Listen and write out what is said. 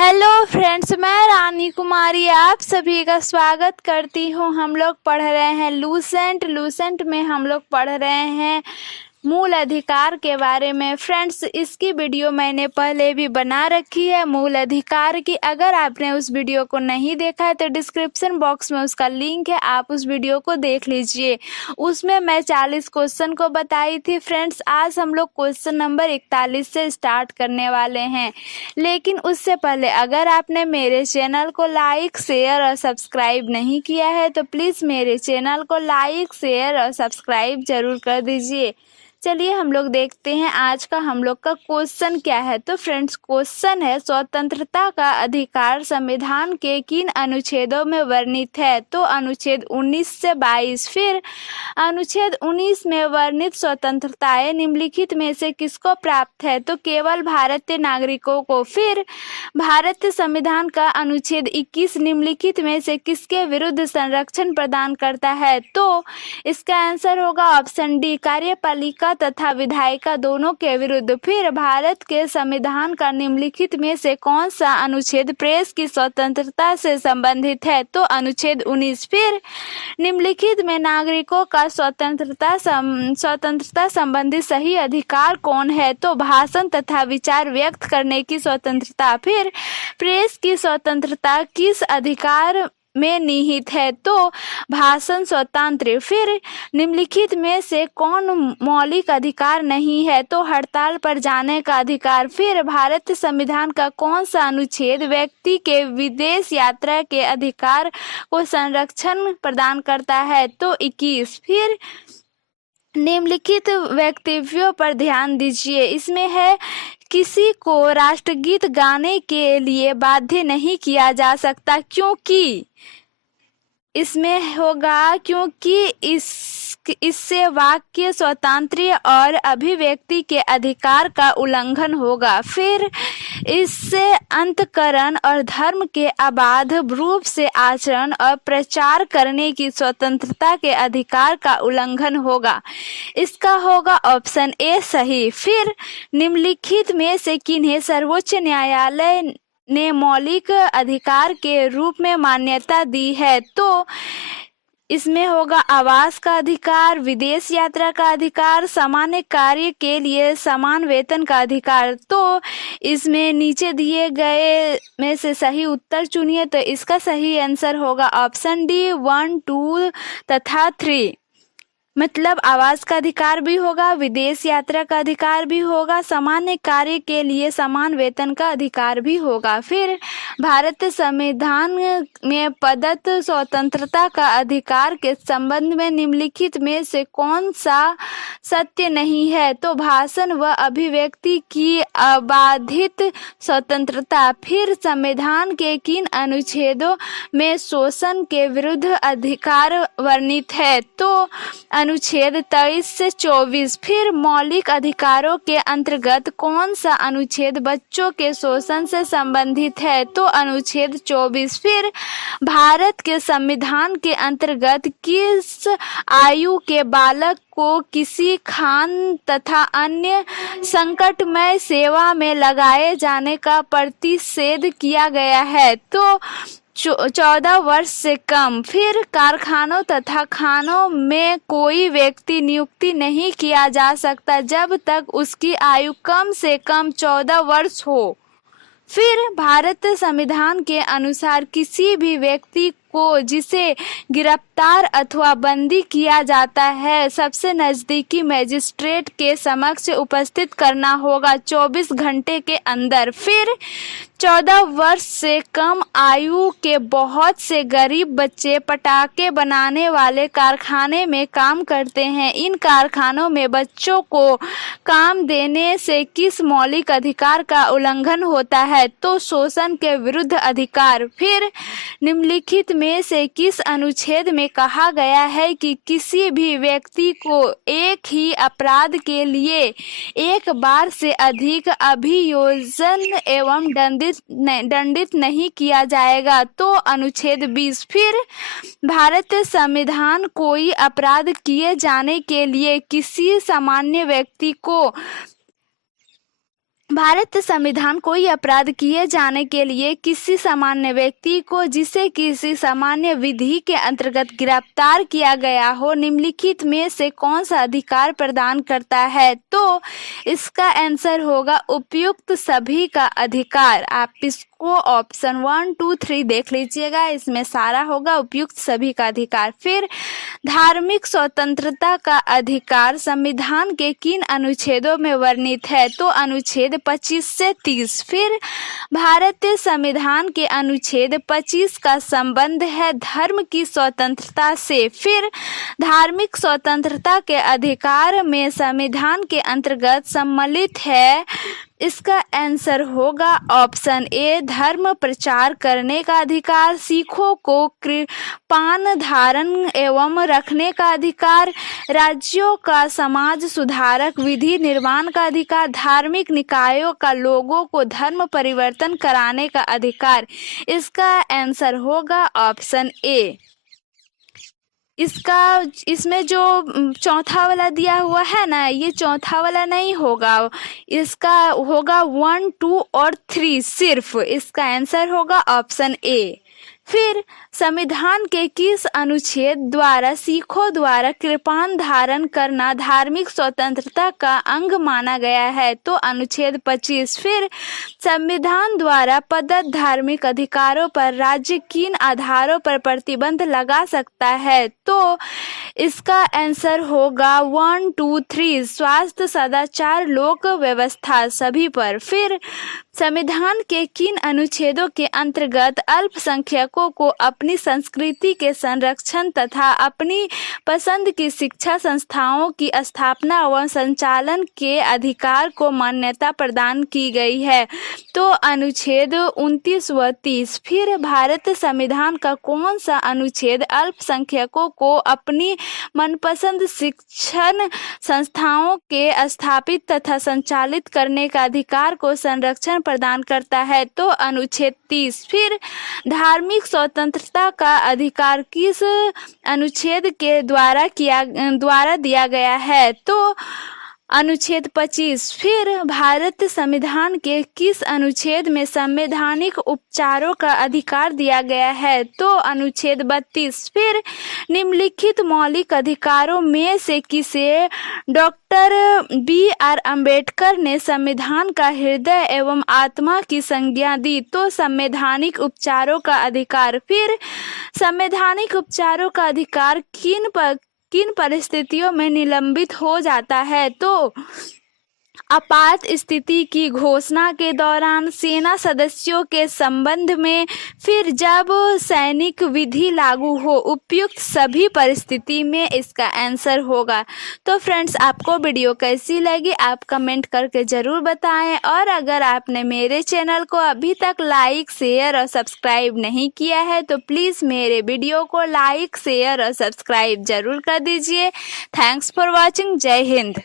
Hello friends, मैं रानी कुमारी आप सभी का स्वागत करती हूँ। हम लोग पढ़ रहे हैं लूसेंट में हम लोग पढ़ रहे हैं मूल अधिकार के बारे में। फ्रेंड्स, इसकी वीडियो मैंने पहले भी बना रखी है मूल अधिकार की। अगर आपने उस वीडियो को नहीं देखा है तो डिस्क्रिप्शन बॉक्स में उसका लिंक है, आप उस वीडियो को देख लीजिए। उसमें मैं 40 क्वेश्चन को बताई थी। फ्रेंड्स, आज हम लोग क्वेश्चन नंबर 41 से स्टार्ट करने वाले हैं। लेकिन उससे पहले अगर आपने मेरे चैनल को लाइक, शेयर और सब्सक्राइब नहीं किया है तो प्लीज़ मेरे चैनल को लाइक, शेयर और सब्सक्राइब जरूर कर दीजिए। चलिए हम लोग देखते हैं आज का हम लोग का क्वेश्चन क्या है। तो फ्रेंड्स, क्वेश्चन है स्वतंत्रता का अधिकार संविधान के किन अनुच्छेदों में वर्णित है? तो अनुच्छेद 19 से 22। फिर अनुच्छेद 19 में वर्णित स्वतंत्रताएं निम्नलिखित में से किसको प्राप्त है? तो केवल भारतीय नागरिकों को। फिर भारतीय संविधान का अनुच्छेद 21 निम्नलिखित में से किसके विरुद्ध संरक्षण प्रदान करता है? तो इसका आंसर होगा ऑप्शन डी, कार्यपालिका तथा विधायिका दोनों के विरुद्ध। फिर भारत के संविधान का निम्नलिखित में से कौन सा अनुच्छेद प्रेस की स्वतंत्रता से संबंधित है? तो अनुच्छेद 19। फिर निम्नलिखित में नागरिकों का स्वतंत्रता संबंधी सही अधिकार कौन है? तो भाषण तथा विचार व्यक्त करने की स्वतंत्रता। फिर प्रेस की स्वतंत्रता किस अधिकार में निहित है? तो भाषण स्वतंत्र। फिर निम्नलिखित में से कौन मौलिक अधिकार नहीं है? तो हड़ताल पर जाने का अधिकार। फिर भारतीय संविधान का कौन सा अनुच्छेद व्यक्ति के विदेश यात्रा के अधिकार को संरक्षण प्रदान करता है? तो 21। फिर निम्नलिखित वक्तव्यों पर ध्यान दीजिए। इसमें है किसी को राष्ट्रगीत गाने के लिए बाध्य नहीं किया जा सकता, क्योंकि इसमें होगा क्योंकि इससे वाक्य स्वातंत्र्य और अभिव्यक्ति के अधिकार का उल्लंघन होगा। फिर इससे अंतकरण और धर्म के अबाध रूप से आचरण और प्रचार करने की स्वतंत्रता के अधिकार का उल्लंघन होगा। इसका होगा ऑप्शन ए सही। फिर निम्नलिखित में से किन्हें सर्वोच्च न्यायालय ने मौलिक अधिकार के रूप में मान्यता दी है? तो इसमें होगा आवास का अधिकार, विदेश यात्रा का अधिकार, सामान्य कार्य के लिए समान वेतन का अधिकार। तो इसमें नीचे दिए गए में से सही उत्तर चुनिए। तो इसका सही आंसर होगा ऑप्शन डी 1, 2 तथा 3। मतलब आवास का अधिकार भी होगा, विदेश यात्रा का अधिकार भी होगा, सामान्य कार्य के लिए समान वेतन का अधिकार भी होगा। फिर भारतीय संविधान में प्रदत्त स्वतंत्रता का अधिकार के संबंध में निम्नलिखित में से कौन सा सत्य नहीं है? तो भाषण व अभिव्यक्ति की अबाधित स्वतंत्रता। फिर संविधान के किन अनुच्छेदों में शोषण के विरुद्ध अधिकार वर्णित है? तो अनुच्छेद 23 से 24। फिर मौलिक अधिकारों के अंतर्गत कौन सा अनुच्छेद बच्चों के शोषण से संबंधित है? तो अनुच्छेद 24। फिर भारत के संविधान के अंतर्गत किस आयु के बालक को किसी खान तथा अन्य संकटमय सेवा में लगाए जाने का प्रतिषेध किया गया है? तो 14 वर्ष से कम। फिर कारखानों तथा खानों में कोई व्यक्ति नियुक्ति नहीं किया जा सकता जब तक उसकी आयु कम से कम 14 वर्ष हो। फिर भारतीय संविधान के अनुसार किसी भी व्यक्ति को जिसे गिरफ्तार अथवा बंदी किया जाता है सबसे नज़दीकी मजिस्ट्रेट के समक्ष उपस्थित करना होगा 24 घंटे के अंदर। फिर 14 वर्ष से कम आयु के बहुत से गरीब बच्चे पटाखे बनाने वाले कारखाने में काम करते हैं। इन कारखानों में बच्चों को काम देने से किस मौलिक अधिकार का उल्लंघन होता है? तो शोषण के विरुद्ध अधिकार। फिर निम्नलिखित में से किस अनुच्छेद में कहा गया है कि किसी भी व्यक्ति को एक ही अपराध के लिए एक बार से अधिक अभियोजन एवं दंडित नहीं किया जाएगा? तो अनुच्छेद 20। फिर भारतीय संविधान कोई अपराध किए जाने के लिए किसी सामान्य व्यक्ति को भारत संविधान कोई अपराध किए जाने के लिए किसी सामान्य व्यक्ति को जिसे किसी सामान्य विधि के अंतर्गत गिरफ्तार किया गया हो निम्नलिखित में से कौन सा अधिकार प्रदान करता है? तो इसका आंसर होगा उपयुक्त सभी का अधिकार। आप इसको ऑप्शन 1, 2, 3 देख लीजिएगा, इसमें सारा होगा उपयुक्त सभी का अधिकार। फिर धार्मिक स्वतंत्रता का अधिकार संविधान के किन अनुच्छेदों में वर्णित है? तो अनुच्छेद 25 से 30। फिर भारतीय संविधान के अनुच्छेद 25 का संबंध है धर्म की स्वतंत्रता से। फिर धार्मिक स्वतंत्रता के अधिकार में संविधान के अंतर्गत सम्मिलित है। इसका आंसर होगा ऑप्शन ए, धर्म प्रचार करने का अधिकार, सिखों को कृपाण धारण एवं रखने का अधिकार, राज्यों का समाज सुधारक विधि निर्माण का अधिकार, धार्मिक निकायों का लोगों को धर्म परिवर्तन कराने का अधिकार। इसका आंसर होगा ऑप्शन ए। इसमें जो चौथा वाला दिया हुआ है ना, ये चौथा वाला नहीं होगा, इसका होगा 1, 2 और 3 सिर्फ। इसका आंसर होगा ऑप्शन ए। फिर संविधान के किस अनुच्छेद द्वारा सिखों द्वारा कृपाण धारण करना धार्मिक स्वतंत्रता का अंग माना गया है? तो अनुच्छेद 25। फिर संविधान द्वारा प्रदत्त धार्मिक अधिकारों पर राज्य किन आधारों पर प्रतिबंध लगा सकता है? तो इसका आंसर होगा 1, 2, 3 स्वास्थ्य, सदाचार, लोक व्यवस्था सभी पर। फिर संविधान के किन अनुच्छेदों के अंतर्गत अल्पसंख्यकों को अपनी संस्कृति के संरक्षण तथा अपनी पसंद की शिक्षा संस्थाओं की स्थापना एवं संचालन के अधिकार को मान्यता प्रदान की गई है? तो अनुच्छेद 29 व 30। फिर भारत संविधान का कौन सा अनुच्छेद अल्पसंख्यकों को अपनी मनपसंद शिक्षण संस्थाओं के स्थापित तथा संचालित करने का अधिकार को संरक्षण प्रदान करता है? तो अनुच्छेद 30। फिर धार्मिक स्वतंत्रता का अधिकार किस अनुच्छेद के द्वारा दिया गया है? तो अनुच्छेद 25। फिर भारत संविधान के किस अनुच्छेद में संवैधानिक उपचारों का अधिकार दिया गया है? तो अनुच्छेद 32। फिर निम्नलिखित मौलिक अधिकारों में से किसे डॉक्टर B.R. अम्बेडकर ने संविधान का हृदय एवं आत्मा की संज्ञा दी? तो संवैधानिक उपचारों का अधिकार। फिर संवैधानिक उपचारों का अधिकार किन परिस्थितियों में निलंबित हो जाता है? तो आपात स्थिति की घोषणा के दौरान, सेना सदस्यों के संबंध में, फिर जब सैनिक विधि लागू हो, उपयुक्त सभी परिस्थिति में इसका आंसर होगा। तो फ्रेंड्स, आपको वीडियो कैसी लगी आप कमेंट करके ज़रूर बताएं, और अगर आपने मेरे चैनल को अभी तक लाइक, शेयर और सब्सक्राइब नहीं किया है तो प्लीज़ मेरे वीडियो को लाइक, शेयर और सब्सक्राइब ज़रूर कर दीजिए। Thanks for watching. जय हिंद।